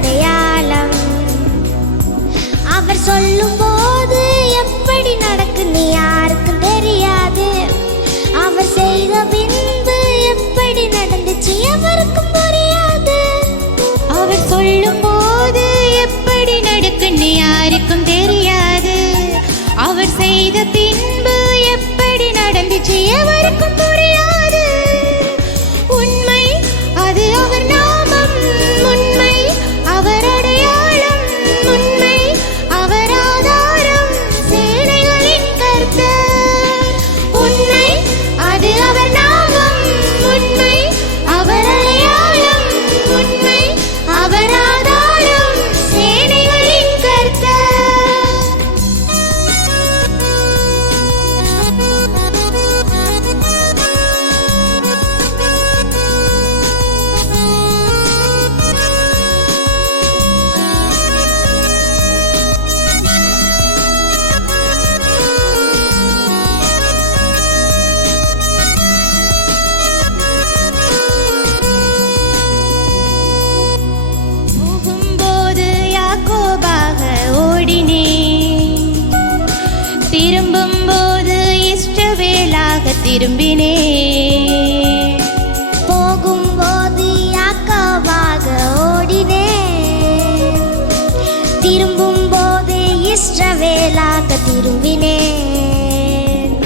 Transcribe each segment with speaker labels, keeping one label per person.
Speaker 1: அடையாளம். அவர் சொல்லும் போது எப்படி நடக்குன்னு யாருக்கும் தெரியாது. அவர் செய்த பின்பு எப்படி நடந்துச்சு எவருக்கும்
Speaker 2: திரும்பினே திரும்பினேன்.
Speaker 1: போகும்போது யாக்கோவாக ஓடினேன். திரும்பும்போது இஷ்டவேலாக திரும்பினேன்.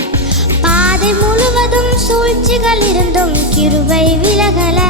Speaker 1: பாதை முழுவதும் சூழ்ச்சிகள் இருந்தும் கிருவை விலகல.